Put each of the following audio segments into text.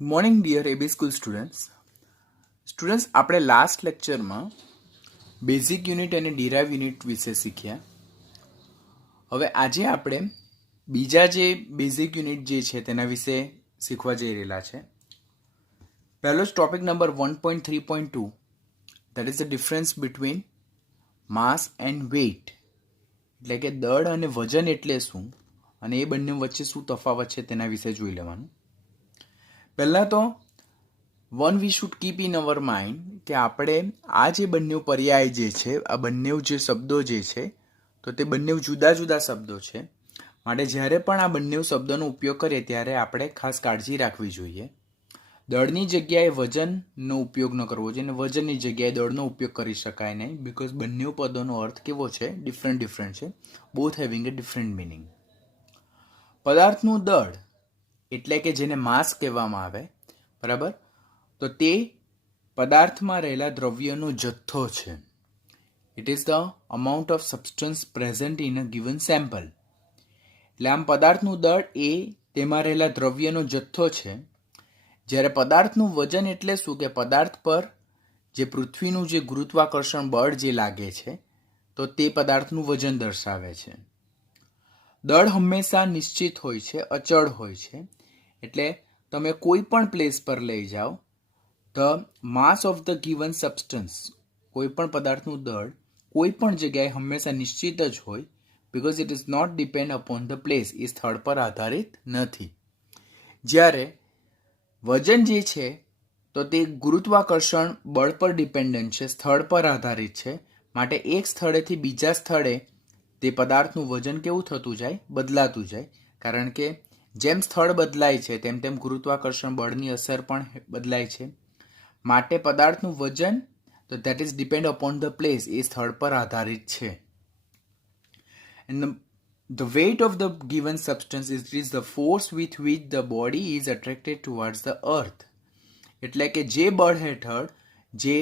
Morning dear AB school students આપણે last લેક્ચરમાં basic unit અને ડિરાઇવ યુનિટ વિશે શીખ્યા. હવે આજે આપણે બીજા જે બેઝિક યુનિટ જે છે તેના વિશે શીખવા જઈ રહેલા છે. પહેલો જ topic number 1.3.2 that is the difference between mass and weight, એટલે કે દળ અને વજન એટલે શું અને એ બંને વચ્ચે શું તફાવત છે તેના વિશે જોઈ લેવાનું. પહેલાં તો we should keep in our mind કે આપણે આ જે બંને પર્યાય જે છે, આ બંને જે શબ્દો જે છે તો તે બંને જુદા જુદા શબ્દો છે. માટે જ્યારે પણ આ બંને શબ્દોનો ઉપયોગ કરીએ ત્યારે આપણે ખાસ કાળજી રાખવી જોઈએ. દળની જગ્યાએ વજનનો ઉપયોગ ન કરવો જોઈએ અને વજનની જગ્યાએ દળનો ઉપયોગ કરી શકાય નહીં, બિકોઝ બંને પદોનો અર્થ કેવો છે? ડિફરન્ટ છે. બોથ હેવિંગ એ ડિફરન્ટ મિનિંગ. પદાર્થનું દળ એટલે કે જેને માસ કહેવામાં આવે, બરાબર, તો તે પદાર્થમાં રહેલા દ્રવ્યનો જથ્થો છે. It is the amount of substance present in a given sample. એટલે આમ પદાર્થનું દળ એ તેમાં રહેલા દ્રવ્યનો જથ્થો છે. જ્યારે પદાર્થનું વજન એટલે શું? કે પદાર્થ પર જે પૃથ્વીનું જે ગુરુત્વાકર્ષણ બળ જે લાગે છે તો તે પદાર્થનું વજન દર્શાવે છે. દળ હંમેશા નિશ્ચિત હોય છે, અચળ હોય છે. એટલે તમે કોઈ પણ પ્લેસ પર લઈ જાઓ, the mass of the given substance, કોઈ પણ પદાર્થનું દળ કોઈ પણ જગ્યાએ હંમેશા નિશ્ચિત જ હોય, because it is not depend upon the place, એ સ્થળ પર આધારિત નથી. જ્યારે વજન જે છે તો તે ગુરુત્વાકર્ષણ બળ પર ડિપેન્ડન્ટ છે, સ્થળ પર આધારિત છે. માટે એક સ્થળેથી બીજા સ્થળે તે પદાર્થનું વજન કેવું થતું જાય? બદલાતું જાય. કારણ કે જેમ સ્થળ બદલાય છે તેમ તેમ ગુરુત્વાકર્ષણ બળની અસર પણ બદલાય છે. માટે પદાર્થનું વજન તો that is depend upon the place, એ સ્થળ પર આધારિત છે. And the weight of the given substance is the force with which the body is attracted towards the earth. એટલે કે જે બળ હેઠળ જે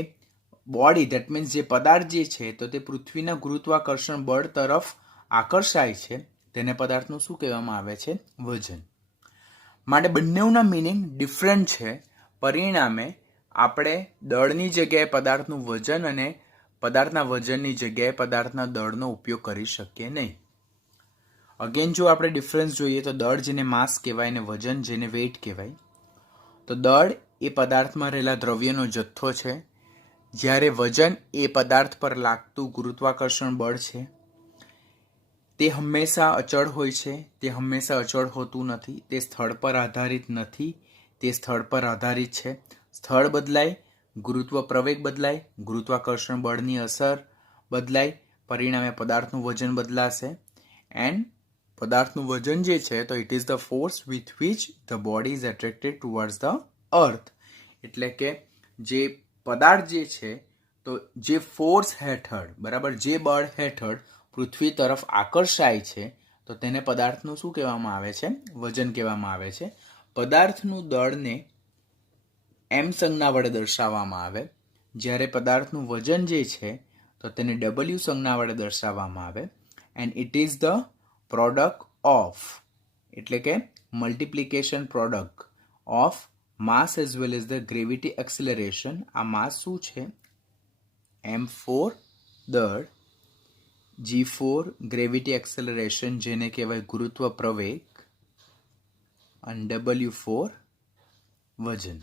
બોડી, દેટ મીન્સ જે પદાર્થ જે છે તો તે પૃથ્વીના ગુરુત્વાકર્ષણ બળ તરફ આકર્ષાય છે, તેને પદાર્થનું શું કહેવામાં આવે છે? વજન. માટે બંનેના મિનિંગ ડિફરન્ટ છે. પરિણામે આપણે દળની જગ્યાએ પદાર્થનું વજન અને પદાર્થના વજનની જગ્યાએ પદાર્થના દળનો ઉપયોગ કરી શકીએ નહીં. અગેન જો આપણે ડિફરન્સ જોઈએ તો દળ જેને માસ કહેવાય અને વજન જેને વેઇટ કહેવાય. તો દળ એ પદાર્થમાં રહેલા દ્રવ્યનો જથ્થો છે, જ્યારે વજન એ પદાર્થ પર લાગતું ગુરુત્વાકર્ષણ બળ છે. તે હંમેશા અચળ હોય છે, તે હંમેશા અચળ હોતું નથી, તે સ્થળ પર આધારિત નથી, તે સ્થળ પર આધારિત છે. સ્થળ બદલાય, ગુરુત્વ પ્રવેગ બદલાય, ગુરુત્વાકર્ષણ બળની અસર બદલાય, પરિણામે પદાર્થનું વજન બદલાશે. એન્ડ પદાર્થનું વજન જે છે તો it is the force with which the body is attracted towards the earth. એટલે કે જે પદાર્થ જે છે તો જે ફોર્સ હેઠળ, બરાબર, જે બળ હેઠળ પૃથ્વી તરફ આકર્ષાય છે તો તેને પદાર્થનું શું કહેવામાં આવે છે? વજન કહેવામાં આવે છે. પદાર્થનું દળને એમ સંજ્ઞા વડે દર્શાવવામાં આવે, જ્યારે પદાર્થનું વજન જે છે તો તેને ડબલ્યુ સંજ્ઞા વડે દર્શાવવામાં આવે. And it is the product of, એટલે કે multiplication product of mass as well as the gravity acceleration. આ માસ શું છે? m4 દળ, g4 ગ્રેવિટી એક્સિલરેશન જેને કહેવાય ગુરુત્વ પ્રવેગ, અને w4 વજન.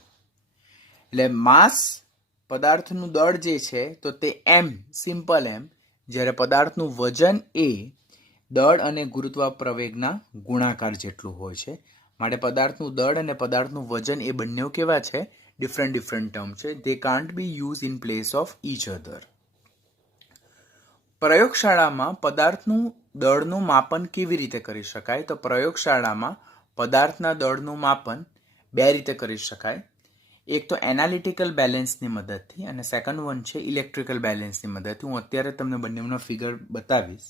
એટલે માસ પદાર્થનું દળ જે છે તો તે m, સિમ્પલ m, જ્યારે પદાર્થનું વજન એ દળ અને ગુરુત્વ પ્રવેગના ગુણાકાર જેટલું હોય છે. માટે પદાર્થનું દળ અને પદાર્થનું વજન એ બંને કેવા છે? ડિફરન્ટ ટર્મ છે. They can't be use in place of each other. પ્રયોગશાળામાં પદાર્થનું દળનું માપન કેવી રીતે કરી શકાય? તો પ્રયોગશાળામાં પદાર્થના દળનું માપન બે રીતે કરી શકાય. એક તો એનાલિટિકલ બેલેન્સની મદદથી અને સેકન્ડ વન છે ઇલેક્ટ્રિકલ બેલેન્સની મદદથી. હું અત્યારે તમને બંનેનો ફિગર બતાવીશ.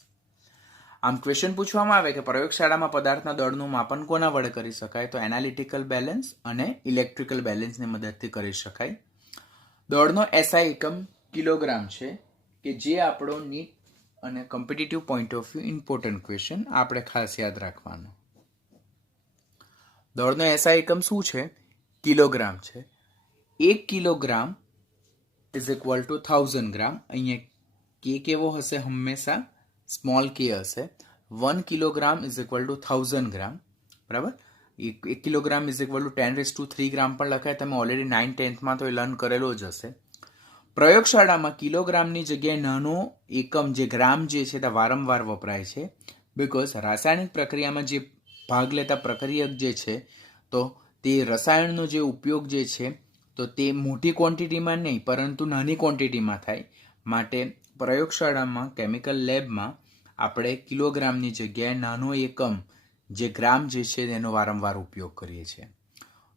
આમ ક્વેશ્ચન પૂછવામાં આવે કે પ્રયોગશાળામાં પદાર્થના દળનું માપન કોના વડે કરી શકાય? તો એનાલિટિકલ બેલેન્સ અને ઇલેક્ટ્રિકલ બેલેન્સની મદદથી કરી શકાય. દળનો એસઆઈ એકમ કિલોગ્રામ છે, કે જે આપણો નીટ અને competitive point of view important question, આપણે ખાસ યાદ રાખવાનું. દળનો એસઆઈ એકમ શું છે? કિલોગ્રામ છે. 1 કિલોગ્રામ ઇઝ ઇક્વલ ટુ 1000 ગ્રામ. અહીંયા કે કેવો હશે? હંમેશા સ્મોલ કે હશે. 1 કિલોગ્રામ ઇઝ ઇક્વલ ટુ 1000 ગ્રામ. બરાબર. 1 કિલોગ્રામ ઇઝ ઇક્વલ ટુ 10³ ગ્રામ પણ લખાય. તમે ઓલરેડી 9th-10thમાં તો એ લર્ન કરેલો જ હશે. પ્રયોગશાળામાં કિલોગ્રામની જગ્યાએ નાનો એકમ જે ગ્રામ જે છે તે વારંવાર વપરાય છે. બિકોઝ રાસાયણિક પ્રક્રિયામાં જે ભાગ લેતા પ્રક્રિયક જે છે તો તે રસાયણનો જે ઉપયોગ જે છે તો તે મોટી ક્વોન્ટિટીમાં નહીં પરંતુ નાની ક્વોન્ટિટીમાં થાય. માટે પ્રયોગશાળામાં કેમિકલ લેબમાં આપણે કિલોગ્રામની જગ્યાએ નાનો એકમ જે ગ્રામ જે છે તેનો વારંવાર ઉપયોગ કરીએ છીએ.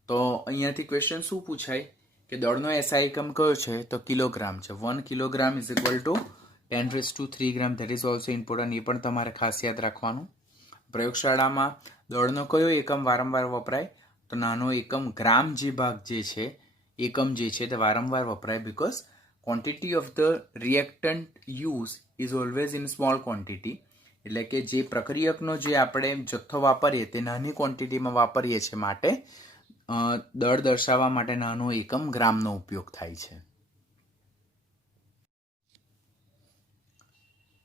તો અહીંયાથી ક્વેશ્ચન શું પૂછાય કે દળનો એસઆઈ એકમ કયો છે? તો કિલોગ્રામ છે. 1 kilogram is equal to 10³ gram. That is also important. એ પણ તમારે ખાસ યાદ રાખવાનું. પ્રયોગશાળામાં દળનો કયો એકમ વારંવાર વપરાય? તો નાનો એકમ ગ્રામ જે ભાગ જે છે એકમ જે છે તે વારંવાર વપરાય. Because quantity of the reactant use is always in small quantity. એટલે કે જે પ્રક્રિયકનો જે આપણે જથ્થો વાપરીએ તે નાની ક્વોન્ટિટીમાં વાપરીએ છીએ. માટે દળ દર્શાવવા માટે નાનો એકમ ગ્રામનો ઉપયોગ થાય છે.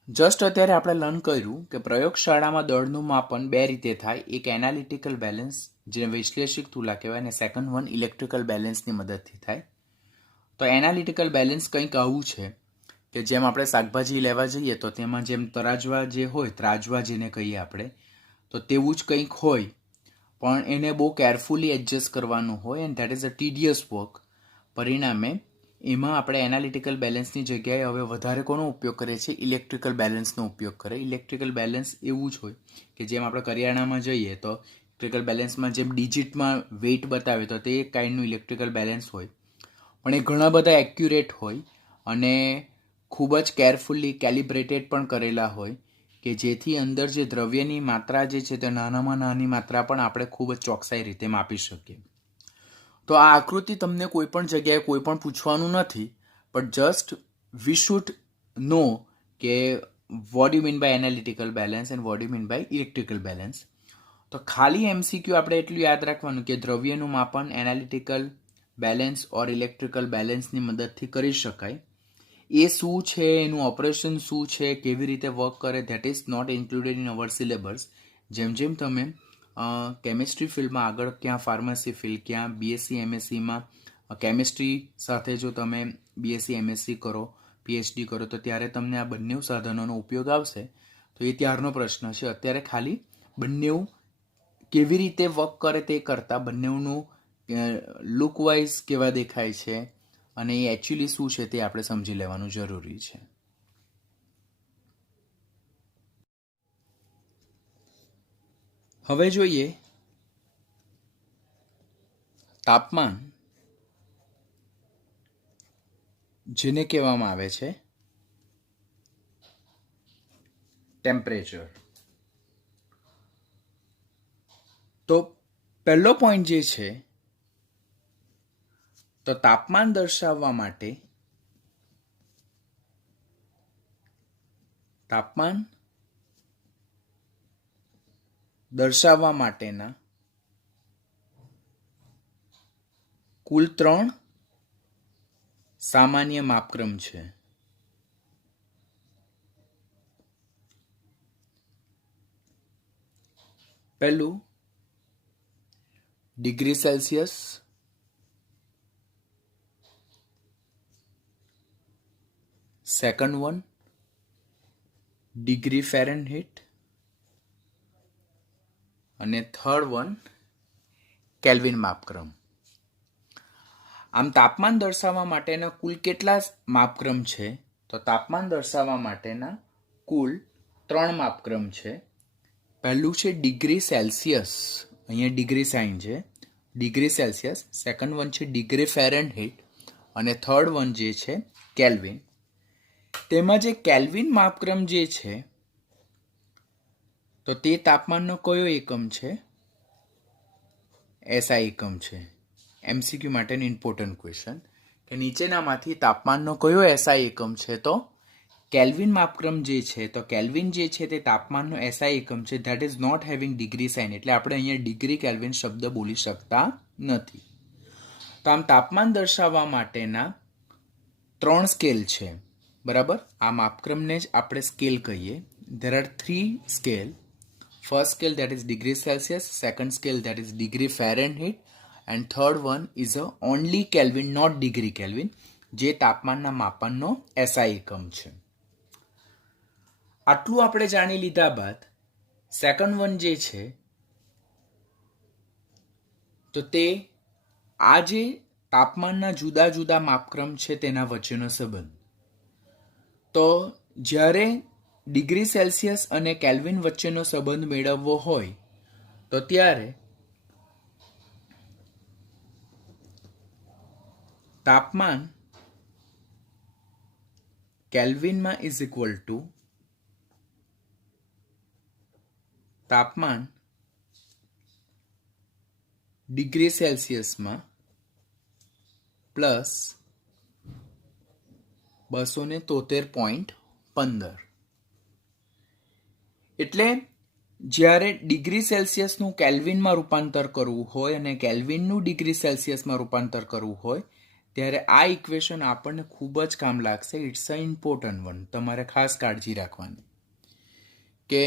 જસ્ટ અત્યારે આપણે લર્ન કર્યું કે પ્રયોગશાળામાં દળનું માપન બે રીતે થાય. એક એનાલિટિકલ બેલેન્સ જે વિશ્લેષિક તુલા કહેવાય અને સેકન્ડ વન ઇલેક્ટ્રિકલ બેલેન્સની મદદથી થાય. તો એનાલિટિકલ બેલેન્સ કંઈક આવું છે કે જેમ આપણે શાકભાજી લેવા જઈએ તો તેમાં જેમ તરાજવા જે હોય, ત્રાજવા જેને કહીએ આપણે, તો તેવું જ કંઈક હોય પણ એને બહુ કેરફુલી એડજસ્ટ કરવાનું હોય and that is a tedious work. પરિણામે એમાં આપણે એનાલિટિકલ બેલેન્સની જગ્યાએ હવે વધારે કોનો ઉપયોગ કરીએ છીએ? ઇલેક્ટ્રિકલ બેલેન્સનો ઉપયોગ કરે. ઇલેક્ટ્રિકલ બેલેન્સ એવું જ હોય કે જેમ આપણે કરિયાણામાં જઈએ તો ઇલેક્ટ્રિકલ બેલેન્સમાં જેમ ડિજિટમાં વેઇટ બતાવે તો તે એક કાઇન્ડનું ઇલેક્ટ્રિકલ બેલેન્સ હોય. પણ એ ઘણા બધા એક્યુરેટ હોય અને ખૂબ જ કેરફુલી કેલિબ્રેટેડ પણ કરેલા હોય કે જેથી અંદર જે દ્રવ્યની માત્રા જે છે તે નાનામાં નાની માત્રા પણ આપણે ખૂબ જ ચોકસાઈ રીતે માપી શકીએ. તો આ આકૃતિ તમને કોઈ પણ જગ્યાએ કોઈ પણ પૂછવાનું નથી, but just we should know કે what you mean by analytical balance and what you mean by electrical balance. તો ખાલી એમસીક્યુ આપણે એટલું યાદ રાખવાનું કે દ્રવ્યનું માપન એનાલિટિકલ બેલેન્સ ઓર ઇલેક્ટ્રિકલ બેલેન્સની મદદથી કરી શકાય. એ શું છે, એનું ઓપરેશન શું છે, કેવી રીતે વર્ક કરે, that is not included in our syllabus. જેમ જેમ તમે કેમિસ્ટ્રી ફિલ્ડમાં આગળ ક્યાં ફાર્મસી ફિલ્ડ, ક્યાં બીએસસી એમએસસીમાં કેમિસ્ટ્રી સાથે જો તમે બીએસસી એમએસસી કરો, પીએચડી કરો તો ત્યારે તમને આ બંને સાધનોનો ઉપયોગ આવશે. તો એ ત્યારનો પ્રશ્ન છે. અત્યારે ખાલી બંને કેવી રીતે વર્ક કરે તે કરતાં બંનેનું લુકવાઇઝ કેવા દેખાય છે અને એ એકચ્યુઅલી શું છે તે આપણે સમજી લેવાનું જરૂરી છે. હવે જોઈએ તાપમાન, જેને કહેવામાં આવે છે ટેમ્પરેચર. તો પહેલો પોઈન્ટ જે છે તો તાપમાન દર્શાવવા માટે માટેના કુલ 3 સામાન્ય માપક્રમ છે. પહેલું degree Celsius, second one degree Fahrenheit અને થર્ડ વન કેલ્વિન માપક્રમ. આમ તાપમાન દર્શાવવા માટેના કુલ કેટલા માપક્રમ છે? તો તાપમાન દર્શાવવા માટેના કુલ 3 માપક્રમ છે. પહેલું છે ડિગ્રી સેલ્સિયસ, અહીંયા ડિગ્રી સાઇન છે, ડિગ્રી સેલ્સિયસ. સેકન્ડ વન છે ડિગ્રી ફેરનહીટ અને થર્ડ વન જે છે કેલ્વિન. તેમાં જે કેલ્વિન માપક્રમ જે છે તો તે તાપમાનનો કયો એકમ છે? એસઆઈ એકમ છે. એમસીક્યુ માટેનું ઇમ્પોર્ટન્ટ ક્વેશ્ચન કે નીચેનામાંથી તાપમાનનો કયો એસઆઈ એકમ છે? તો કેલ્વિન માપક્રમ જે છે તો કેલ્વિન જે છે તે તાપમાનનો એસઆઈ એકમ છે. That is not having degree sign. એટલે આપણે અહીંયા ડિગ્રી કેલ્વિન શબ્દ બોલી શકતા નથી. તો આમ તાપમાન દર્શાવવા માટેના 3 સ્કેલ છે, બરાબર. આ માપક્રમને જ આપણે સ્કેલ કહીએ. There are 3 scale. First scale that is degree Celsius, second scale that is degree Fahrenheit, and third one is a only Kelvin, not degree Kelvin, જે તાપમાનના માપનનો એસઆઈ એકમ છે. આટલું આપણે જાણી લીધા બાદ સેકન્ડ વન જે છે તો તે આ જે તાપમાનના જુદા જુદા માપક્રમ છે તેના વચ્ચેનો સંબંધ. તો જ્યારે ડિગ્રી સેલ્સિયસ અને કેલ્વિન વચ્ચેનો સંબંધ મેળવવો હોય તો ત્યારે તાપમાન કેલ્વિનમાં ઇઝ ઇક્વલ ટુ તાપમાન ડિગ્રી સેલ્સિયસમાં પ્લસ 273.15. એટલે જ્યારે ડિગ્રી સેલ્સિયસનું કેલ્વિનમાં રૂપાંતર કરવું હોય અને કેલ્વિનનું ડિગ્રી સેલ્સિયસમાં રૂપાંતર કરવું હોય ત્યારે આ ઇક્વેશન આપણને ખૂબ જ કામ લાગશે. It's a important one. તમારે ખાસ કાળજી રાખવાની કે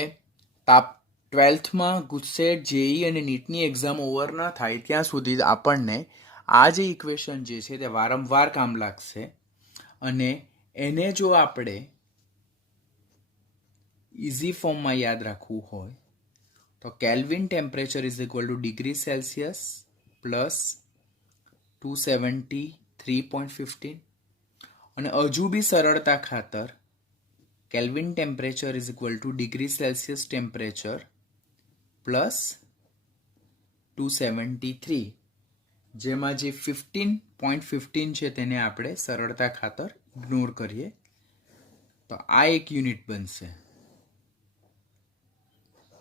12થમાં ગુજસેટ, જેઈ અને નીટની એક્ઝામ ઓવર ન થાય ત્યાં સુધી આપણને આ જે ઇક્વેશન જે છે તે વારંવાર કામ લાગશે. અને એને જો આપણે ઇઝી ફોર્મમાં યાદ રાખવું હોય તો kelvin temperature is equal two degree Celsius plus 273.15. અને હજુ બી સરળતા ખાતર kelvin temperature is equal two degree Celsius temperature plus 273, જેમાં જે 15.15 છે તેને આપણે સરળતા ખાતર ઇગ્નોર કરીએ તો આ એક યુનિટ બનશે.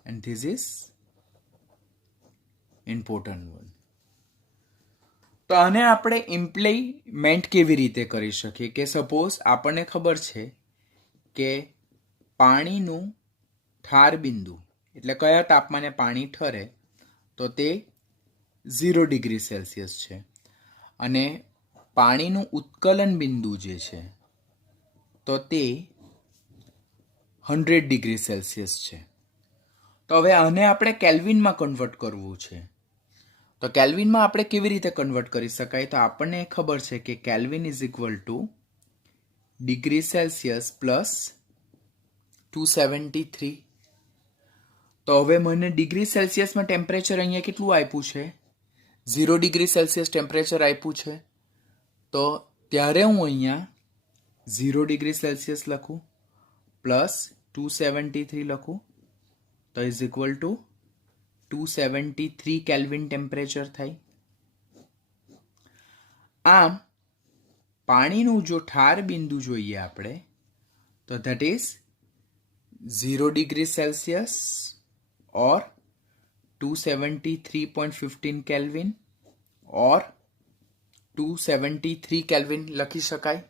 And this is important one. તો આને આપણે ઇમ્પ્લિમેન્ટ કેવી રીતે કરી શકીએ કે સપોઝ આપણને ખબર છે કે પાણીનું ઠાર બિંદુ એટલે કયા તાપમાને પાણી ઠરે તો તે 0 ડિગ્રી સેલ્સિયસ છે અને પાણીનું ઉત્કલન બિંદુ જે છે તો તે 100 ડિગ્રી સેલ્સિયસ છે. તો હવે આને આપણે કેલ્વિનમાં કન્વર્ટ કરવું છે. તો કેલ્વિનમાં આપણે કેવી રીતે કન્વર્ટ કરી શકાય? તો આપણને ખબર છે કે kelvin is equal two degree Celsius plus 273. તો હવે મને ડિગ્રી સેલ્સિયસમાં ટેમ્પરેચર અહીંયા કેટલું આપ્યું છે? 0 ડિગ્રી સેલ્સિયસ ટેમ્પરેચર આપ્યું છે. તો ત્યારે હું અહીંયા 0 ડિગ્રી સેલ્સિયસ લખું પ્લસ 273 લખું તો is equal two 273 kelvin temperature થાય. આમ પાણીનું જો ઠાર બિંદુ જોઈએ આપણે તો that is 0 degree Celsius or 273.15 kelvin or 273 kelvin લખી શકાય.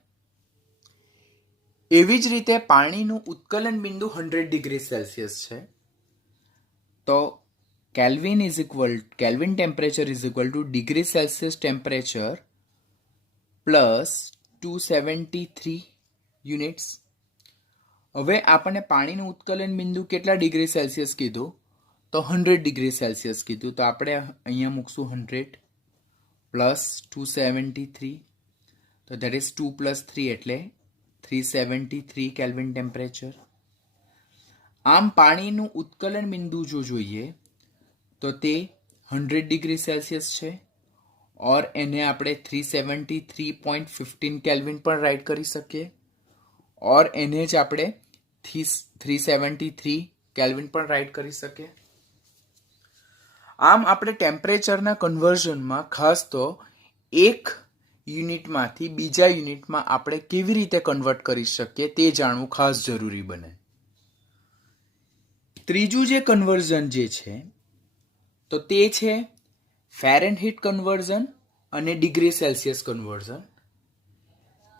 એવી જ રીતે પાણીનું ઉત્કલન બિંદુ 100 ડિગ્રી સેલ્સિયસ છે તો kelvin temperature is equal two degree Celsius temperature plus 273 units. હવે આપણને પાણીનું ઉત્કલન બિંદુ કેટલા ડિગ્રી સેલ્સિયસ કીધું? તો 100 ડિગ્રી સેલ્સિયસ કીધું. તો આપણે અહીંયા મૂકશું 100 પ્લસ 273 તો દેટ ઇઝ 2 પ્લસ 3 એટલે 373 કેલ્વિન ટેમ્પરેચર. આમ પાણીનું ઉત્કલન બિંદુ જો જોઈએ તો તે 100 ડિગ્રી સેલ્સિયસ છે ઓર એને આપણે 373.15 કેલ્વિન પણ રાઇટ કરી શકીએ ઓર એને જ આપણે 373 કેલ્વિન પણ રાઇટ કરી શકીએ. આમ આપણે ટેમ્પરેચરના કન્વર્ઝનમાં ખાસ તો એક યુનિટમાંથી બીજા યુનિટમાં આપણે કેવી રીતે કન્વર્ટ કરી શકીએ તે જાણવું ખાસ જરૂરી બને. ત્રીજું જે કન્વર્ઝન જે છે તો તે છે ફેરનહીટ કન્વર્ઝન અને ડિગ્રી સેલ્સિયસ કન્વર્ઝન.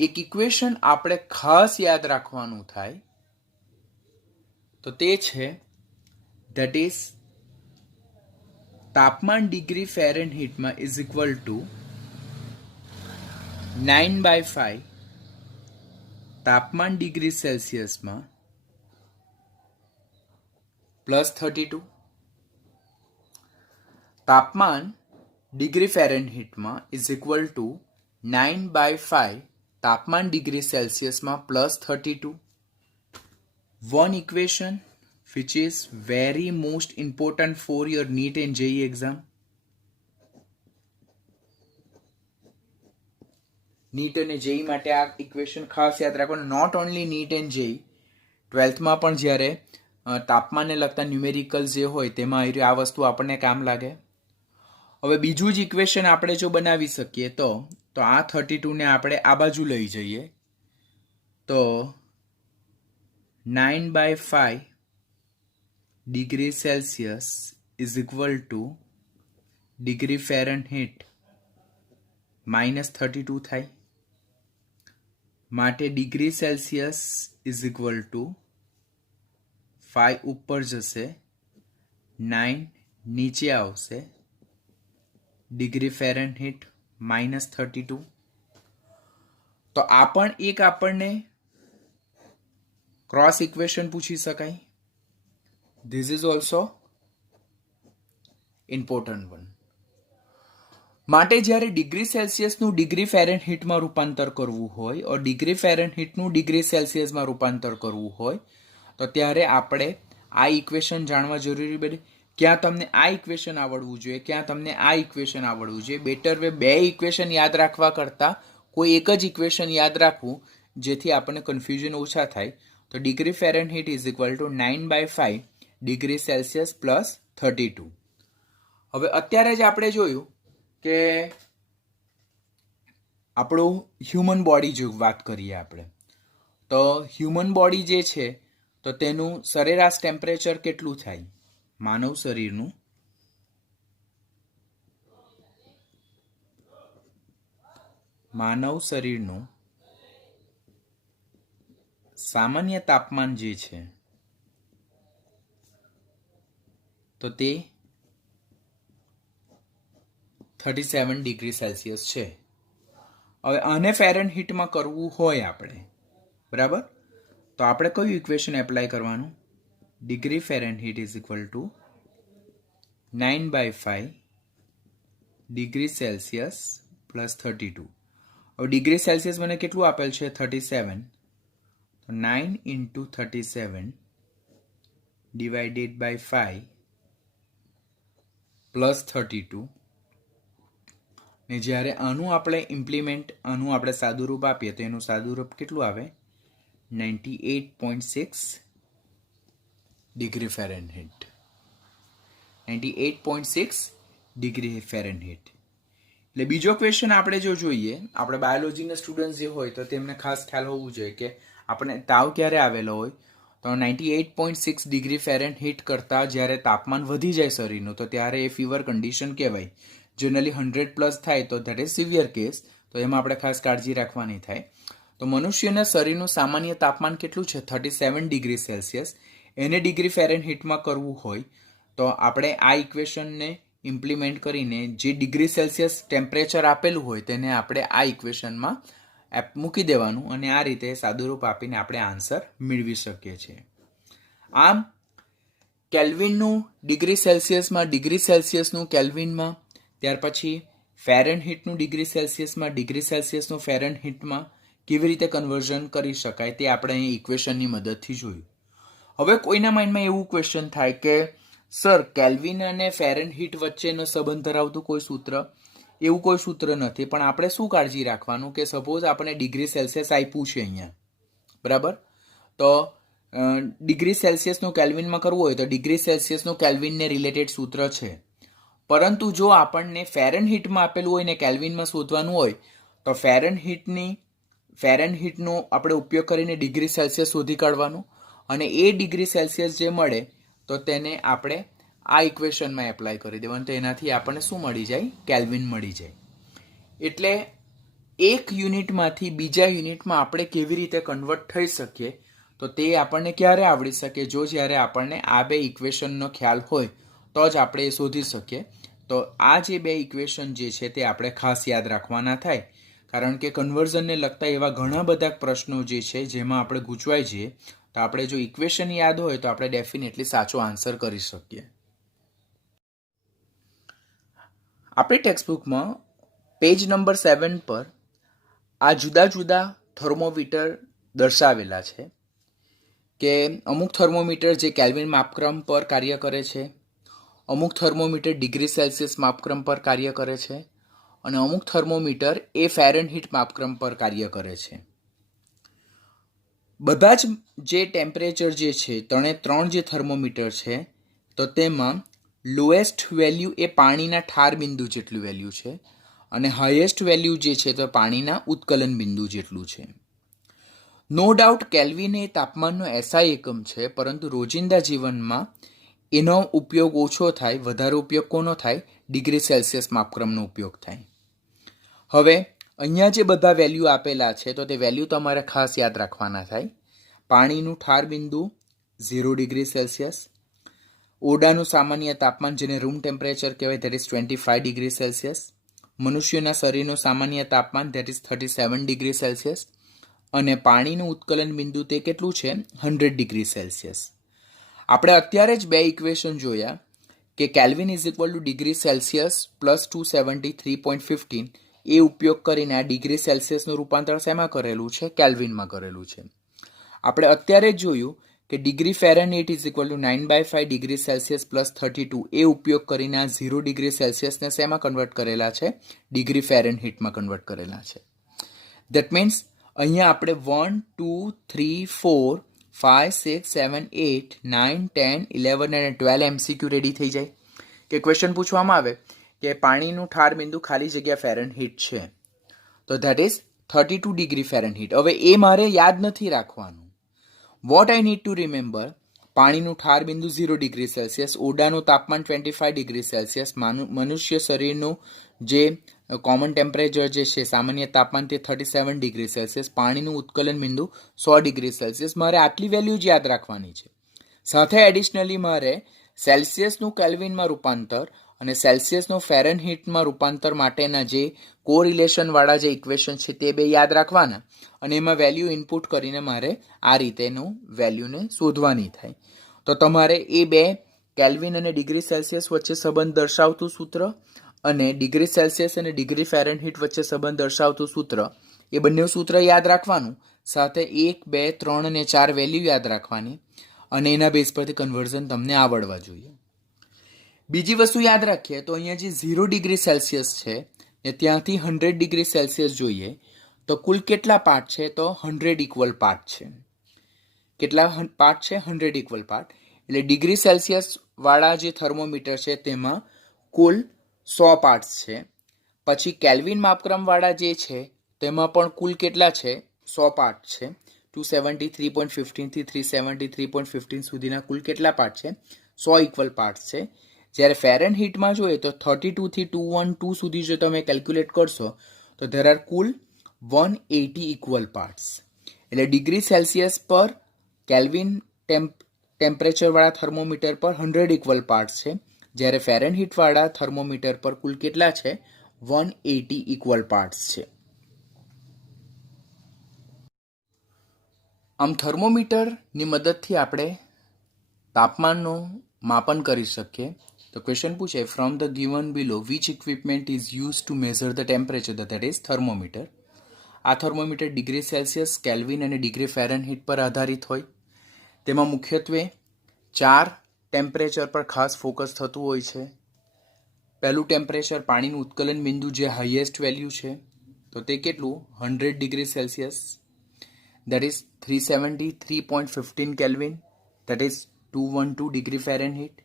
એક ઇક્વેશન આપણે ખાસ યાદ રાખવાનું થાય તો તે છે ધેટ ઇઝ તાપમાન ડિગ્રી ફેરનહીટમાં ઇઝ ઇક્વલ ટુ 9/5 તાપમાન ડિગ્રી સેલ્સિયસમાં +32, તાપમાન ડિગ્રી ફેરનહીટમાં ઇઝ ઇક્વલ ટુ 9/5 તાપમાન degree સેલ્સિયસમાં +32. One equation which is very most important for your NEET and JEE exam. NEET અને JEE માટે આ ઇક્વેશન ખાસ યાદ રાખવાનું. Not only NEET and JEE, 12thમાં પણ જ્યારે તાપમાનને લગતા ન્યુમેરિકલ્સ જે હોય તેમાં આ વસ્તુ આપણને કામ લાગે. હવે બીજું જ ઇક્વેશન આપણે જો બનાવી શકીએ તો આ 32 ને આપણે આ બાજુ લઈ જઈએ તો 9/5 degree Celsius is equal two degree Fahrenheit -32 થાય. માટે degree Celsius is equal two 5 ઉપર જશે, 9 નીચે આવશે, ડિગ્રી ફેરનહીટ -32. તો આ પણ એક આપણને ક્રોસ ઇક્વેશન પૂછી શકાય. This is also important one. માટે જ્યારે ડિગ્રી સેલ્સિયસનું ડિગ્રી ફેરનહીટમાં રૂપાંતર કરવું હોય ઓર ડિગ્રી ફેરનહીટનું ડિગ્રી સેલ્સિયસમાં રૂપાંતર કરવું હોય તો ત્યારે આપણે આ ઇક્વેશન જાણવા જરૂરી બને. ક્યાં તમને આ ઇક્વેશન આવડવું જોઈએ, ક્યાં તમને આ ઇક્વેશન આવડવું જોઈએ. બેટર વે બે ઇક્વેશન યાદ રાખવા કરતાં કોઈ એક જ ઇક્વેશન યાદ રાખવું જેથી આપણને કન્ફ્યુઝન ઓછા થાય. તો degree Fahrenheit is equal to 9/5 degree Celsius +32. હવે અત્યારે જ આપણે જોયું કે આપણું હ્યુમન બોડી જો વાત કરીએ આપણે તો હ્યુમન બોડી જે છે તો તેનું સરેરાશ ટેમ્પરેચર કેટલું થાય? માનવ શરીરનું સામાન્ય તાપમાન જે છે તો તે 37 ડિગ્રી સેલ્સિયસ છે. હવે આને ફેરનહીટમાં કરવું હોય આપણે, બરાબર, તો આપણે કયું ઇક્વેશન એપ્લાય કરવાનું? Degree Fahrenheit is equal to 9/5 degree Celsius +32. હવે ડિગ્રી સેલ્સિયસ મને કેટલું આપેલ છે? 37. તો 9 × 37 ડિવાઇડેડ બાય 5 +32. ને જ્યારે આનું આપણે સાદુરૂપ આપીએ તો એનું સાદુરૂપ કેટલું આવે? 98.6 ડિગ્રી ફેરનહીટ. 98.6 degree Fahrenheit. એટલે બીજો ક્વેશ્ચન આપણે જો જોઈએ, આપણે બાયોલોજીના સ્ટુડન્ટ જે હોય તો તેમને ખાસ ખ્યાલ હોવું જોઈએ કે આપણે તાવ ક્યારે આવેલો હોય તો 98.6 ડિગ્રી ફેરનહીટ કરતાં જ્યારે તાપમાન વધી જાય શરીરનું તો ત્યારે એ ફીવર કન્ડિશન કહેવાય. જનરલી 100+ થાય તો ધેટ ઇઝ સિવિયર કેસ, તો એમાં આપણે ખાસ કાળજી રાખવાની થાય. તો મનુષ્યના શરીરનું સામાન્ય તાપમાન કેટલું છે? 37 ડિગ્રી સેલ્સિયસ. એને ડિગ્રી ફેરનહીટમાં કરવું હોય તો આપણે આ ઇક્વેશનને ઇમ્પ્લિમેન્ટ કરીને જે ડિગ્રી સેલ્સિયસ ટેમ્પરેચર આપેલું હોય તેને આપણે આ ઇક્વેશનમાં મૂકી દેવાનું અને આ રીતે સાદુરૂપ આપીને આપણે આન્સર મેળવી શકીએ છીએ. આમ કેલ્વિનનું ડિગ્રી સેલ્સિયસમાં, ડિગ્રી સેલ્સિયસનું કેલ્વિનમાં, ત્યાર પછી ફેરનહીટનું ડિગ્રી સેલ્સિયસમાં, ડિગ્રી સેલ્સિયસનું ફેરનહીટમાં કેવી રીતે કન્વર્ઝન કરી શકાય તે આપણે અહીં ઇક્વેશનની મદદથી જોયું. હવે કોઈના માઇન્ડમાં એવું ક્વેશ્ચન થાય કે સર કેલ્વિન અને ફેરનહીટ વચ્ચેનો સંબંધ ધરાવતું કોઈ સૂત્ર? એવું કોઈ સૂત્ર નથી, પણ આપણે શું કાળજી રાખવાનું કે સપોઝ આપણે ડિગ્રી સેલ્સિયસ આપ્યું છે અહીંયા, બરાબર, તો ડિગ્રી સેલ્સિયસનું કેલ્વિનમાં કરવું હોય તો ડિગ્રી સેલ્સિયસનું કેલ્વિનને રિલેટેડ સૂત્ર છે. પરંતુ જો આપણને ફેરનહીટમાં આપેલું હોય ને કેલ્વિનમાં શોધવાનું હોય તો ફેરનહીટનો આપણે ઉપયોગ કરીને ડિગ્રી સેલ્સિયસ શોધી કાઢવાનું અને એ ડિગ્રી સેલ્સિયસ જે મળે તો તેને આપણે આ ઇક્વેશનમાં એપ્લાય કરી દેવાનું. તો એનાથી આપણને શું મળી જાય? કેલ્વિન મળી જાય. એટલે એક યુનિટમાંથી બીજા યુનિટમાં આપણે કેવી રીતે કન્વર્ટ થઈ શકીએ તો તે આપણને ક્યારે આવડી શકે? જ્યારે આપણને આ બે ઇક્વેશનનો ખ્યાલ હોય તો જ આપણે એ શોધી શકીએ. તો આ જે બે ઇક્વેશન જે છે તે આપણે ખાસ યાદ રાખવાના થાય. કારણ કે કન્વર્ઝનને લગતા એવા ઘણા બધા પ્રશ્નો જે છે જેમાં આપણે ગૂંચવાઈ જઈએ, તો આપણે જો ઇક્વેશન યાદ હોય તો આપણે ડેફિનેટલી સાચો આન્સર કરી શકીએ. આપણી ટેક્સ્ટબુકમાં પેજ નંબર 7 પર આ જુદા જુદા થર્મોમીટર દર્શાવેલા છે કે અમુક થર્મોમીટર જે કેલ્વિન માપક્રમ પર કાર્ય કરે છે, અમુક થર્મોમીટર ડિગ્રી સેલ્સિયસ માપક્રમ પર કાર્ય કરે છે અને અમુક થર્મોમીટર એ ફેરનહીટ માપક્રમ પર કાર્ય કરે છે. બધા જ જે ટેમ્પરેચર જે છે ત્રણ જે થર્મોમીટર છે તો તેમાં લોએસ્ટ વેલ્યુ એ પાણીના ઠાર બિંદુ જેટલું વેલ્યુ છે અને હાઈએસ્ટ વેલ્યુ જે છે તો પાણીના ઉત્કલન બિંદુ જેટલું છે. નો ડાઉટ કેલ્વિન એ તાપમાનનો એસઆઈ એકમ છે, પરંતુ રોજિંદા જીવનમાં એનો ઉપયોગ ઓછો થાય, વધારે ઉપયોગ કોનો થાય? ડિગ્રી સેલ્સિયસ માપક્રમનો ઉપયોગ થાય. હવે અહીંયા જે બધા વેલ્યુ આપેલા છે તો તે વેલ્યુ તમારે ખાસ યાદ રાખવાના થાય. પાણીનું ઠાર બિંદુ 0 ડિગ્રી સેલ્સિયસ, ઓરડાનું સામાન્ય તાપમાન જેને રૂમ ટેમ્પરેચર કહેવાય ધેટ ઇઝ 25 ડિગ્રી સેલ્સિયસ, મનુષ્યના શરીરનું સામાન્ય તાપમાન ધેટ ઇઝ 37 ડિગ્રી સેલ્સિયસ અને પાણીનું ઉત્કલન બિંદુ તે કેટલું છે? 100 ડિગ્રી સેલ્સિયસ. આપણે અત્યારે જ બે ઇક્વેશન જોયા કે kelvin is equal two degree Celsius plus 273.15 એ ઉપયોગ કરીને આ ડિગ્રી સેલ્સિયસનું રૂપાંતર શેમાં કરેલું છે? કેલ્વિનમાં કરેલું છે. આપણે અત્યારે જ જોયું કે degree Fahrenheit is equal to 9/5 degree Celsius plus 32 એ ઉપયોગ કરીને આ 0 ડિગ્રી સેલ્સિયસને શેમાં કન્વર્ટ કરેલા છે? ડિગ્રી ફેરનહીટમાં કન્વર્ટ કરેલા છે. દેટ મીન્સ અહીંયા આપણે 1, 2, 3, 4, 5, 6, 7, 8, 9, 10, 11 અને 12 MCQ રેડી થઈ જાય કે ક્વેશ્ચન પૂછવામાં આવે કે પાણીનું ઠાર બિંદુ ખાલી જગ્યા ફેરનહીટ છે તો ધેટ ઇઝ 32 ડિગ્રી ફેરનહીટ. હવે એ મારે યાદ નથી રાખવાનું. What I need to remember, પાણીનું ઠાર બિંદુ 0 ડિગ્રી સેલ્સિયસ, ઓરડાનું તાપમાન 25 ડિગ્રી સેલ્સિયસ, મનુષ્ય શરીરનું જે કોમન ટેમ્પરેચર જે છે સામાન્ય તાપમાન તે 37 ડિગ્રી સેલ્સિયસ, પાણીનું ઉત્કલન બિંદુ 100 ડિગ્રી સેલ્સિયસ. મારે આટલી વેલ્યુ જ યાદ રાખવાની છે. સાથે એડિશનલી મારે સેલ્સિયસનું કેલ્વિનમાં રૂપાંતર અને સેલ્સિયસનું ફેરનહીટમાં રૂપાંતર માટેના જે કોરિલેશનવાળા જે ઇક્વેશન છે તે બે યાદ રાખવાના અને એમાં વેલ્યુ ઇનપુટ કરીને મારે આ રીતેનું વેલ્યુને શોધવાની થાય. તો તમારે એ બે કેલ્વિન અને ડિગ્રી સેલ્સિયસ વચ્ચે સંબંધ દર્શાવતું સૂત્ર અને ડિગ્રી સેલ્સિયસ અને ડિગ્રી ફેરનહીટ વચ્ચે સંબંધ દર્શાવતું સૂત્ર, એ બંને સૂત્ર યાદ રાખવાનું. સાથે 1, 2, 3 અને 4 વેલ્યુ યાદ રાખવાની અને એના બેઝ પરથી કન્વર્ઝન તમને આવડવા જોઈએ. બીજી વસ્તુ યાદ રાખીએ તો અહીંયા જે 0 ડિગ્રી સેલ્સિયસ છે ને ત્યાંથી 100 ડિગ્રી સેલ્સિયસ જોઈએ તો કુલ કેટલા પાર્ટ છે? તો 100 ઇક્વલ પાર્ટ છે. કેટલા પાર્ટ છે? 100 ઇક્વલ પાર્ટ. એટલે ડિગ્રી સેલ્સિયસ વાળા જે થર્મોમીટર છે તેમાં કુલ 100 પાર્ટ્સ છે. પછી કેલ્વિન માપક્રમવાળા જે છે તેમાં પણ કુલ કેટલા છે? 100 પાર્ટ છે. 273.15 થી 373.15 સુધીના કુલ કેટલા પાર્ટ છે? 100 ઇક્વલ પાર્ટ છે. જ્યારે ફેરનહીટમાં જોઈએ તો 32 થી 212 સુધી જો તમે કેલ્ક્યુલેટ કરશો તો there are cool 180 equal parts. એટલે ડિગ્રી સેલ્સિયસ પર કેલ્વિન ટેમ્પરેચરવાળા થર્મોમીટર પર 100 ઇક્વલ પાર્ટ્સ છે, જ્યારે ફેરનહીટવાળા થર્મોમીટર પર કુલ કેટલા છે? 180 ઇક્વલ પાર્ટ્સ છે. આમ થર્મોમીટરની મદદથી આપણે તાપમાનનું માપન કરી શકીએ. તો ક્વેશ્ચન પૂછે from the given below which equipment is use to measure the temperature, that is thermometer. આ થર્મોમીટર ડિગ્રી સેલ્સિયસ, કેલ્વિન અને ડિગ્રી ફેરનહીટ પર આધારિત હોય. તેમાં મુખ્યત્વે 4 ટેમ્પરેચર પર ખાસ ફોકસ થતું હોય છે. પહેલું ટેમ્પરેચર પાણીનું ઉત્કલન બિંદુ જે હાઈએસ્ટ વેલ્યુ છે તો તે કેટલું? 100 degree Celsius, that is 373.15 kelvin, that is 212 degree Fahrenheit.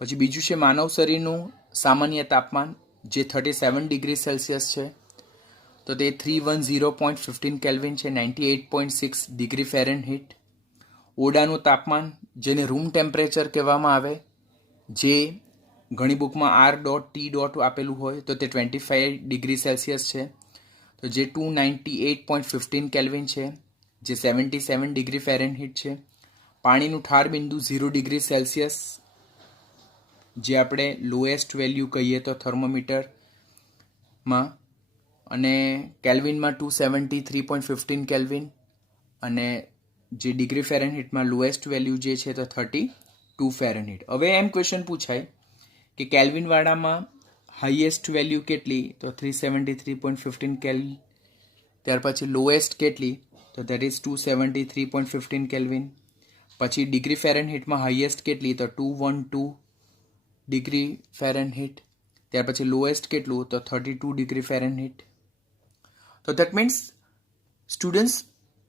પછી બીજું છે માનવ શરીરનું સામાન્ય તાપમાન જે 37 ડિગ્રી સેલ્સિયસ છે તો તે 310.15 કેલ્વિન છે, 98.6 ડિગ્રી ફેરનહીટ. ઓરડાનું તાપમાન જેને રૂમ ટેમ્પરેચર કહેવામાં આવે, જે ઘણી બુકમાં R.T. આપેલું હોય તો તે 25 ડિગ્રી સેલ્સિયસ છે, તો જે 298.15 કેલ્વિન છે, જે 77 ડિગ્રી ફેરનહીટ છે. પાણીનું ઠાર બિંદુ 0 ડિગ્રી સેલ્સિયસ, જે આપણે લોએસ્ટ વેલ્યુ કહીએ તો થર્મોમીટરમાં અને કેલ્વિનમાં 273.15 કેલ્વિન, અને જે ડિગ્રી ફેરનહીટમાં લોએસ્ટ વેલ્યુ જે છે તો 32 ફેરનહીટ. હવે એમ ક્વેશ્ચન પૂછાય કે કેલ્વિનવાળામાં હાઈએસ્ટ વેલ્યુ કેટલી, તો 373.15 કેલ્વિન. ત્યાર પછી લોએસ્ટ કેટલી, તો દેટ ઇઝ 273.15 કેલ્વિન. પછી ડિગ્રી ફેરનહીટમાં હાઈએસ્ટ કેટલી, તો 212 ડિગ્રી ફેરનહીટ. ત્યાર પછી લોએસ્ટ કેટલું, તો 32 ડિગ્રી ફેરનહીટ. તો દેટ મીન્સ સ્ટુડન્ટ્સ,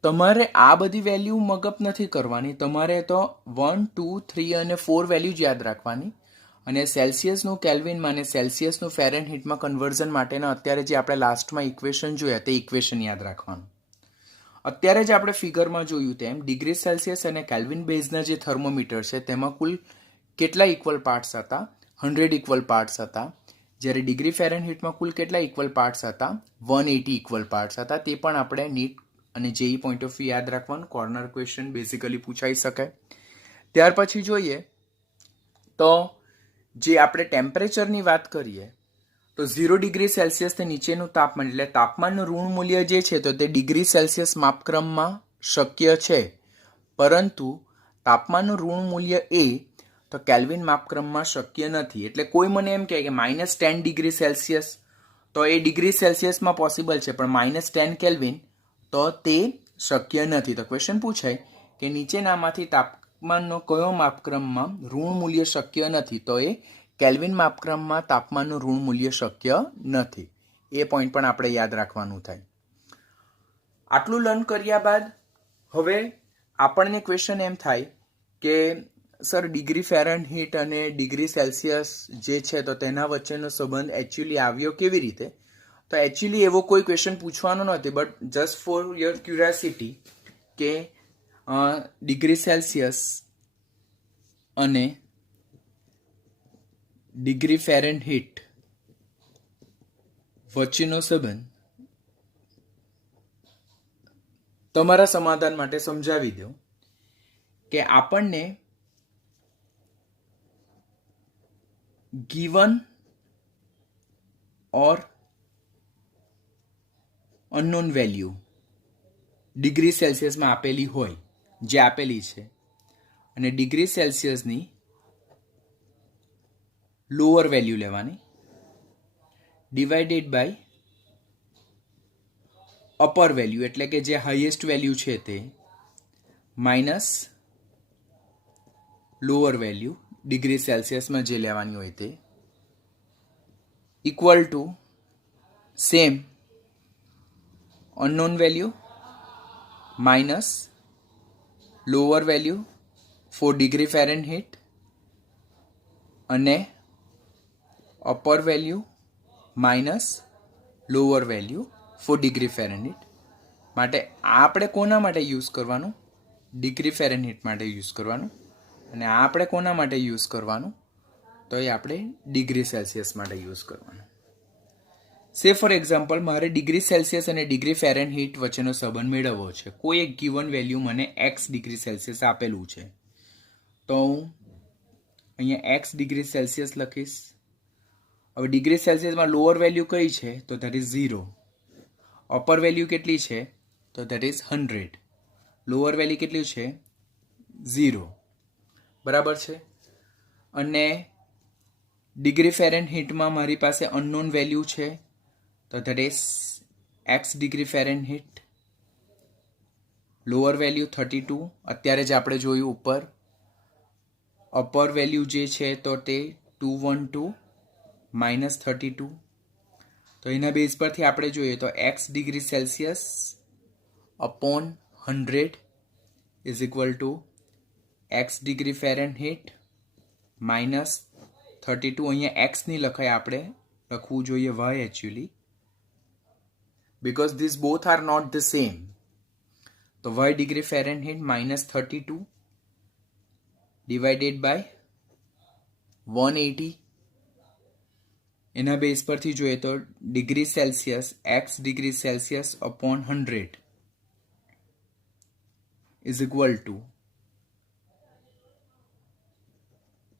તમારે આ બધી વેલ્યુ મગઅપ નથી કરવાની, તમારે તો 1, 2, 3 અને 4 વેલ્યુ જ યાદ રાખવાની. અને સેલ્સિયસનું કેલ્વિનમાં અને સેલ્સિયસનું ફેરનહીટમાં કન્વર્ઝન માટેના અત્યારે જે આપણે લાસ્ટમાં ઇક્વેશન જોયા તે ઇક્વેશન યાદ રાખવાનું. અત્યારે જ આપણે ફિગરમાં જોયું તેમ ડિગ્રી સેલ્સિયસ અને કેલ્વિન બેઝના જે થર્મોમીટર છે તેમાં કુલ કેટલા ઇક્વલ પાર્ટ્સ હતા, 100 ઇક્વલ પાર્ટ્સ હતા. જ્યારે ડિગ્રી ફેરનહીટમાં કુલ કેટલા ઇક્વલ પાર્ટ્સ હતા, 180 ઇક્વલ પાર્ટ્સ હતા. તે પણ આપણે નીટ અને જેઈ પોઈન્ટ ઓફ વ્યૂ યાદ રાખવાનું, કોર્નર ક્વેશ્ચન બેઝિકલી પૂછાઈ શકે. ત્યાર પછી જોઈએ તો જે આપણે ટેમ્પરેચરની વાત કરીએ તો 0 ડિગ્રી સેલ્સિયસથી નીચેનું તાપમાન એટલે તાપમાનનું ઋણ મૂલ્ય જે છે તો તે ડિગ્રી સેલ્સિયસ માપક્રમમાં શક્ય છે, પરંતુ તાપમાનનું ઋણ મૂલ્ય એ તો કેલ્વિન માપક્રમમાં શક્ય નથી. એટલે કોઈ મને એમ કહે કે -10 ડિગ્રી સેલ્સિયસ તો એ ડિગ્રી સેલ્સિયસમાં પોસિબલ છે, પણ -10 કેલ્વિન તો તે શક્ય નથી. તો ક્વેશ્ચન પૂછાય કે નીચેનામાંથી તાપમાનનો કયો માપક્રમમાં ઋણ મૂલ્ય શક્ય નથી, તો એ કેલ્વિન માપક્રમમાં તાપમાનનું ઋણ મૂલ્ય શક્ય નથી. એ પોઈન્ટ પણ આપણે યાદ રાખવાનું થાય. આટલું લર્ન કર્યા બાદ હવે આપણને ક્વેશ્ચન એમ થાય કે સર ડિગ્રી ફેરનહીટ અને ડિગ્રી સેલ્સિયસ જે છે તો તેના વચ્ચેનો સંબંધ એકચ્યુઅલી આવ્યો કેવી રીતે? તો એકચ્યુઅલી એવો કોઈ ક્વેશ્ચન પૂછવાનો નથી, but just for your curiosity કે ડિગ્રી સેલ્સિયસ અને ડિગ્રી ફેરનહીટ વચ્ચેનો સંબંધ તમારા સમાધાન માટે સમજાવી દઉં કે આપણને given or unknown value degree સેલ્સિયસમાં આપેલી હોય, જે આપેલી છે, અને ડિગ્રી સેલ્સિયસની લોઅર વેલ્યુ લેવાની ડિવાઇડેડ બાય અપર વેલ્યુ એટલે કે જે હાઈએસ્ટ વેલ્યુ છે તે માઇનસ લોઅર વેલ્યુ ડિગ્રી સેલ્સિયસમાં જે લેવાની હોય તે equal to same unknown value minus lower value for degree Fahrenheit અને upper value minus lower value for degree Fahrenheit. માટે આપણે કોના માટે યુઝ કરવાનું? ડિગ્રી ફેરનહીટ માટે યુઝ કરવાનું. અને આપણે કોના માટે યુઝ કરવાનું? તો એ આપણે ડિગ્રી સેલ્સિયસ માટે યુઝ કરવાનું. સે ફોર એક્ઝામ્પલ મારે ડિગ્રી સેલ્સિયસ અને ડિગ્રી ફેરનહીટ વચ્ચેનો સંબંધ મેળવવો છે. કોઈ એક ગિવન વેલ્યુ મને x ડિગ્રી સેલ્સિયસ આપેલું છે, તો હું અહીંયા x ડિગ્રી સેલ્સિયસ લખીશ. હવે ડિગ્રી સેલ્સિયસમાં લોઅર વેલ્યુ કઈ છે? તો ધેટ ઇઝ 0. અપર વેલ્યુ કેટલી છે? તો ધેટ ઇઝ 100. લોઅર વેલ્યુ કેટલી છે? 0. બરાબર છે. અને ડિગ્રી ફેરનહીટમાં મારી પાસે અનનોન વેલ્યુ છે, તો that is x degree Fahrenheit. Lower value 32, અત્યારે જ આપણે જોયું ઉપર. અપર વેલ્યુ જે છે તો તે 212 માઇનસ 32. તો એના બેઝ પરથી આપણે જોઈએ તો x degree Celsius upon 100 is equal to x degree Fahrenheit minus 32. અહીંયા x નહીં લખાય, આપણે લખવું જોઈએ y actually, because these both are not the same. તો y degree Fahrenheit minus 32 divided by 180. એના બેઝ પરથી જોઈએ તો degree Celsius x degree Celsius upon 100 is equal to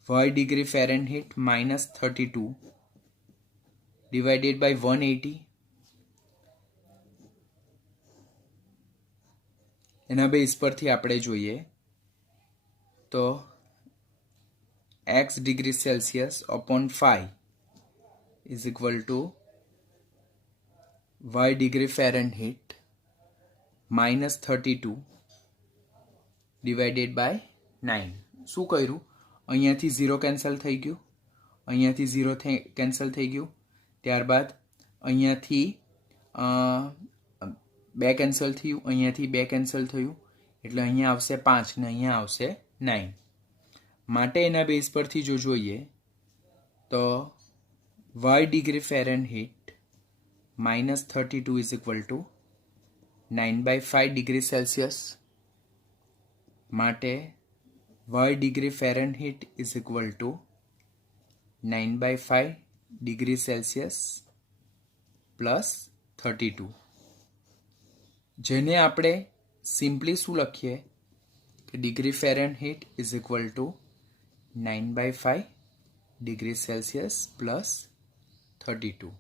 y degree Fahrenheit minus 32 divided by 180. એના base પરથી આપણે જોઈએ તો x degree Celsius upon 5 is equal to y degree Fahrenheit -32 divided by 9. શું કર્યું? અહીંયાથી 0 કેન્સલ થઈ ગયું, અહીંયાથી 0 કેન્સલ થઈ ગયું, ત્યારબાદ અહીંયાથી 2 કેન્સલ થયું, અહીંયાથી 2 કેન્સલ થયું, એટલે અહીંયા આવશે 5 ને અહીંયા આવશે 9. માટે એના બેઝ પરથી જો જોઈએ તો y degree Fahrenheit -32 is equal to 9/5 degree Celsius. માટે y degree Fahrenheit is equal to 9/5 degree Celsius plus 32, જેને આપણે સિમ્પલી શું લખીએ કે degree Fahrenheit is equal to 9/5 degree Celsius plus 32.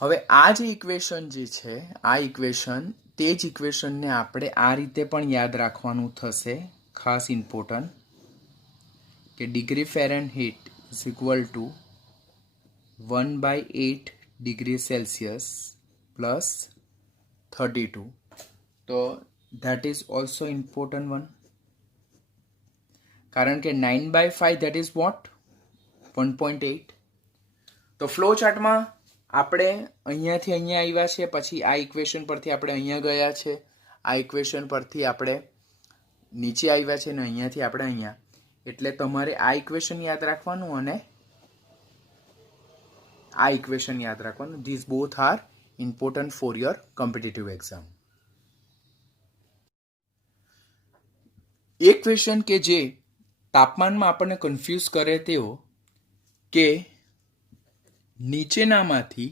હવે આ જે ઇક્વેશન જે છે, આ ઇક્વેશન તે જ ઇક્વેશનને આપણે આ રીતે પણ યાદ રાખવાનું થશે, ખાસ ઇમ્પોર્ટન્ટ, કે degree Fahrenheit is equal two 1/8 degree Celsius plus 32. તો that is also important one, કારણ કે 9/5 that is what 1.8. તો ફ્લો ચાર્ટમાં આપણે અહીંયાથી અહીંયા આવ્યા છે, પછી આ ઇક્વેશન પરથી આપણે અહીંયા ગયા છે, આ ઇક્વેશન પરથી આપણે નીચે આવ્યા છે ને અહીંયાથી આપણે અહીંયા, એટલે તમારે આ ઇક્વેશન યાદ રાખવાનું અને આ ઇક્વેશન યાદ રાખવાનું. This both are important for your competitive exam. એક ક્વેશ્ચન કે જે તાપમાનમાં આપણને કન્ફ્યુઝ કરે તેઓ કે નીચેનામાંથી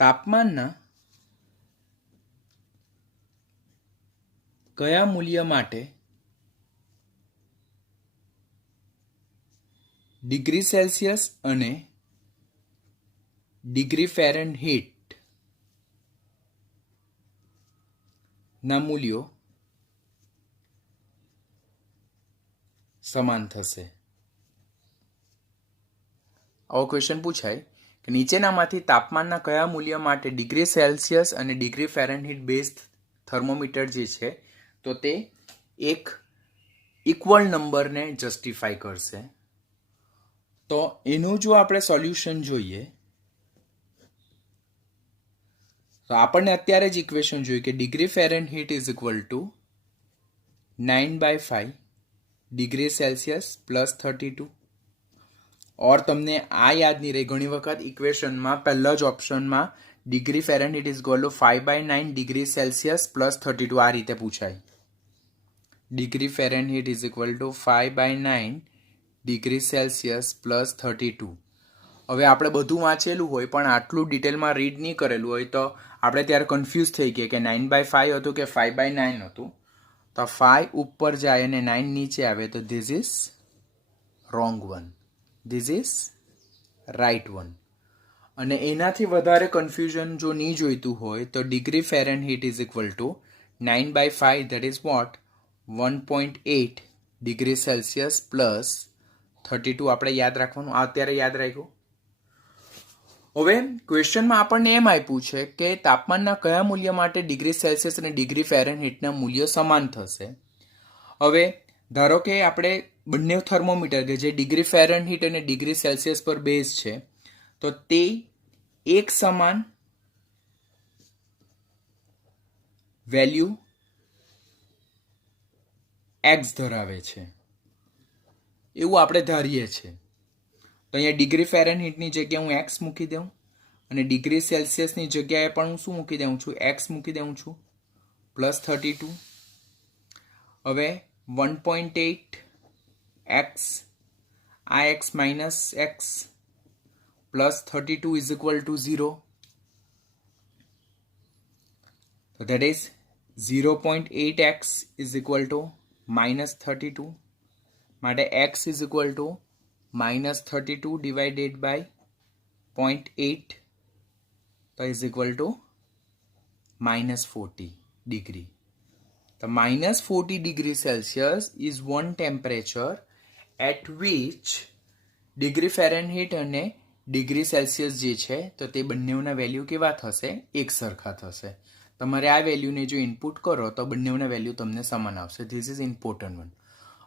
તાપમાનના કયા મૂલ્ય માટે ડિગ્રી સેલ્સિયસ અને ડિગ્રી ફેરનહીટ ના મૂલ્યો સમાન થશે. આવો ક્વેશ્ચન પૂછાય કે નીચેનામાંથી તાપમાનના કયા મૂલ્ય માટે ડિગ્રી સેલ્સિયસ અને ડિગ્રી ફેરનહીટ બેઝ થર્મોમીટર જે છે તો તે એક ઇક્વલ નંબરને જસ્ટિફાય કરશે. તો એનું જો આપણે સોલ્યુશન જોઈએ તો આપણને અત્યારે જ ઇક્વેશન જોઈએ કે degree Fahrenheit is equal to 9/5 degree Celsius plus 32. ઓર તમને આ યાદ નહીં રહે, ઘણી વખત ઇક્વેશનમાં પહેલા જ ઓપ્શનમાં degree Fahrenheit is equal to 5/9 degree Celsius plus 32 આ રીતે પૂછાય. Degree Fahrenheit is equal to 5/9 degree Celsius plus 32. હવે આપણે બધું વાંચેલું હોય પણ આટલું ડિટેલમાં રીડ નહીં કરેલું હોય તો આપણે ત્યારે કન્ફ્યુઝ થઈ ગયા કે 9/5 હતું કે 5/9 હતું. તો 5 ઉપર જાય અને 9 નીચે આવે તો this is wrong one, this is right one. અને એનાથી વધારે કન્ફ્યુઝન જો નહીં જોઈતું હોય તો degree Fahrenheit is equal to 9/5 that is what 1.8 degree Celsius plus 32 આપણે યાદ રાખવાનું. આ અત્યારે યાદ રાખ્યું. હવે ક્વેશ્ચનમાં આપણને એમ આપ્યું છે કે તાપમાનના કયા મૂલ્ય માટે ડિગ્રી સેલ્સિયસ અને ડિગ્રી ફેરનહીટના મૂલ્યો સમાન થશે. હવે ધારો કે આપણે બંને થર્મોમીટર કે જે ડિગ્રી ફેરનહીટ અને ડિગ્રી સેલ્સિયસ પર બેઝ છે તો તે એક સમાન વેલ્યુ એક્સ ધરાવે છે એવું આપણે ધારીએ છીએ. તો અહીંયા ડિગ્રી ફેરનહીટની જગ્યાએ હું એક્સ મૂકી દઉં અને ડિગ્રી સેલ્સિયસની જગ્યાએ પણ હું શું મૂકી દઉં છું? એક્સ મૂકી દઉં છું પ્લસ 32. હવે 1.8 એક્સ, આ x minus x plus 32 is equal to 0. તો that is 0.8x is equal to minus 32. માટે x is equal to -32 divided by 0.8 તો is equal to -40 degree. The -40 degree Celsius is one temperature at which degree Fahrenheit અને degree Celsius જે છે તો તે બંનેના value કેવા થશે? એક સરખા થશે. તમારે આ વેલ્યુને જો ઇનપુટ કરો તો બંનેના વેલ્યુ તમને સમાન આવશે. This is important one.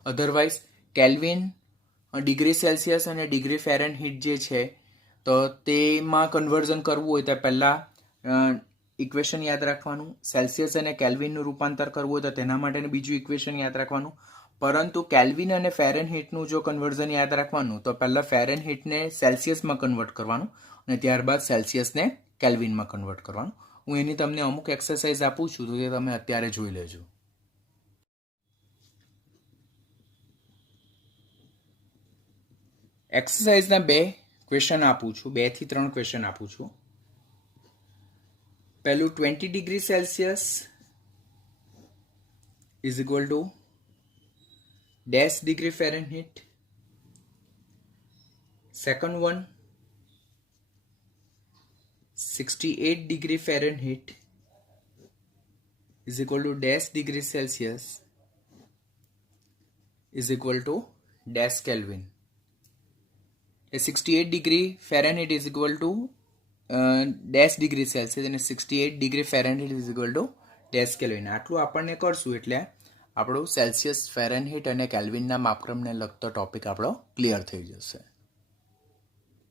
Otherwise kelvin, degree Celsius અને ડિગ્રી ફેરનહીટ જે છે તો તેમાં કન્વર્ઝન કરવું હોય તો પહેલાં ઇક્વેશન યાદ રાખવાનું. સેલ્સિયસ અને કેલ્વિનનું રૂપાંતર કરવું હોય તો તેના માટેનું બીજું ઇક્વેશન યાદ રાખવાનું. પરંતુ કેલ્વિન અને ફેરનહીટનું જો કન્વર્ઝન યાદ રાખવાનું તો પહેલાં ફેરનહીટને સેલ્સિયસમાં કન્વર્ટ કરવાનું અને ત્યારબાદ સેલ્સિયસને કેલ્વિનમાં કન્વર્ટ કરવાનું. હું એની તમને અમુક એક્સરસાઇઝ આપું છું તો તે તમે અત્યારે જોઈ લેજો. એક્સરસાઇઝના 2 ક્વેશ્ચન આપું છું, 2 થી 3 ક્વેશ્ચન આપું છું. પહેલું 20 degree Celsius is equal two dash degree Fahrenheit. Second one, 68 degree Fahrenheit is equal to dash degree Celsius is equal to dash Kelvin. 68 degree Fahrenheit is equal to dash degree Celsius and 68 degree Fahrenheit is equal to dash Kelvin. આટલું આપણને કરશું એટલે આપણું Celsius, Fahrenheit અને કેલ્વિનના માપક્રમને લગતો topic આપણો clear થઈ જશે.